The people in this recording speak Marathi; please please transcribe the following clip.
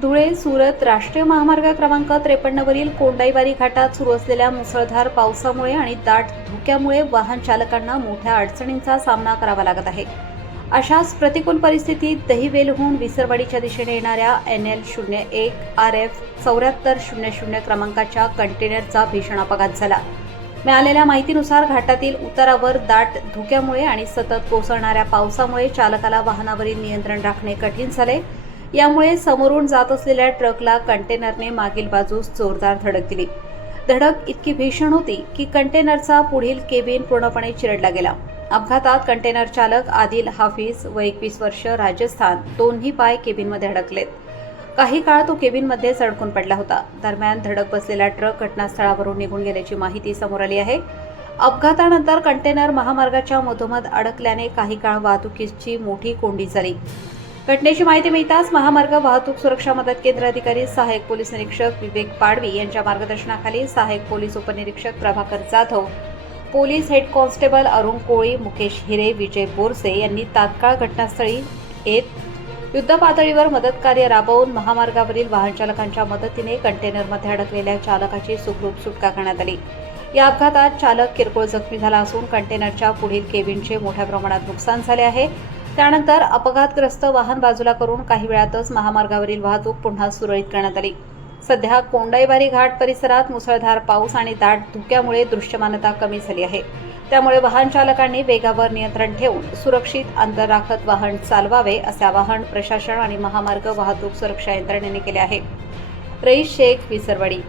धुळे सुरत राष्ट्रीय महामार्ग क्रमांक 53 वरील कोंडाईबारी घाटात सुरू असलेल्या मुसळधार पावसामुळे आणि दाट धुक्यामुळे वाहन चालकांना मोठ्या अडचणींचा सामना करावा लागत आहे। अशाच प्रतिकूल परिस्थितीत दहिवेलहून विसरवाडीच्या दिशेने येणाऱ्या NL01 RF 7400 क्रमांकाच्या कंटेनरचा भीषण अपघात झाला। मिळालेल्या माहितीनुसार घाटातील उतारावर दाट धुक्यामुळे आणि सतत कोसळणाऱ्या पावसामुळे चालकाला वाहनावरील नियंत्रण राखणे कठीण झाले। यामुळे समोरून जात असलेल्या ट्रकला कंटेनरने मागील बाजूस जोरदार धडक दिली। धडक इतकी भीषण होती की कंटेनरचा पुढील केबिन पूर्णपणे चिरडला गेला। अपघातात कंटेनर चालक आदिल हाफिज व 21 वर्ष राजस्थान दोन्ही पाय केबिनमध्ये अडकलेत। काही काळ तो केबिनमध्ये अडकून पडला होता। दरम्यान धडक बसलेला ट्रक घटनास्थळावरून निघून गेल्याची माहिती समोर आली आहे। अपघातानंतर कंटेनर महामार्गाच्या मधोमध अडकल्याने काही काळ वाहतुकीची मोठी कोंडी झाली। घटनेची माहिती मिळताच महामार्ग वाहतूक सुरक्षा मदत केंद्र अधिकारी सहाय्यक पोलीस निरीक्षक विवेक पाडवी यांच्या मार्गदर्शनाखाली सहाय्यक पोलीस उपनिरीक्षक Prabhakar Jadhav, police head constable Arun Koli, Mukesh Hire, Vijay Borse यांनी तात्काळ घटनास्थळी येत युद्धपातळीवर मदत कार्य राबवून महामार्गावरील वाहन चालकांच्या मदतीने कंटेनरमध्ये अडकलेल्या चालकाची सुखरूप सुटका करण्यात आली। या अपघातात चालक किरकोळ जखमी झाला असून कंटेनरच्या पुढील केबिनचे मोठ्या प्रमाणात नुकसान झाले आहे। त्यानंतर अपघातग्रस्त वाहन बाजूला करून काही वेळातच महामार्गावरील वाहतूक पुन्हा सुरळीत करण्यात आली। सध्या कोंडाईबारी घाट परिसरात मुसळधार पाऊस आणि दाट धुक्यामुळे दृश्यमानता कमी झाली आहे। त्यामुळे वाहन चालकांनी वेगावर नियंत्रण ठेवून सुरक्षित अंतर राखत वाहन चालवावे असे आवाहन प्रशासन आणि महामार्ग वाहतूक सुरक्षा यंत्रणेने केले आहे। रईस शेख, विसरवाडी।